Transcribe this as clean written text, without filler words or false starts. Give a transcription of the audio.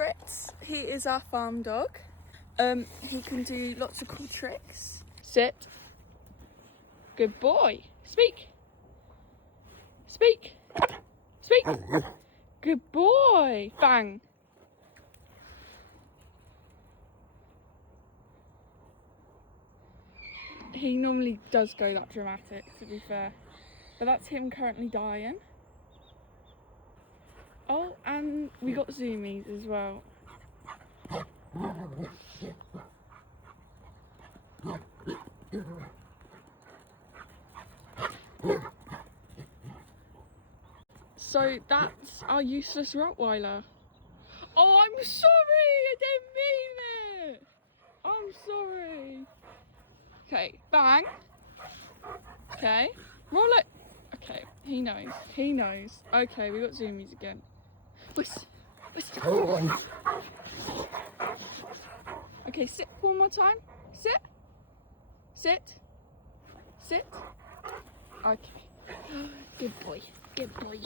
Fritz. He is our farm dog. He can do lots of cool tricks. Sit. Good boy. Speak. Speak. Speak. Good boy. Bang. He normally does go that dramatic, to be fair. But that's him currently dying. Oh, and we got Zoomies as well. So that's our useless Rottweiler. Oh, I'm sorry! I didn't mean it! I'm sorry. Okay, bang. Okay, roll it. Okay, he knows. He knows. Okay, we got Zoomies again. Whisk. Whisk. Okay, sit one more time. Sit. Sit. Sit. Okay. Good boy. Good boy.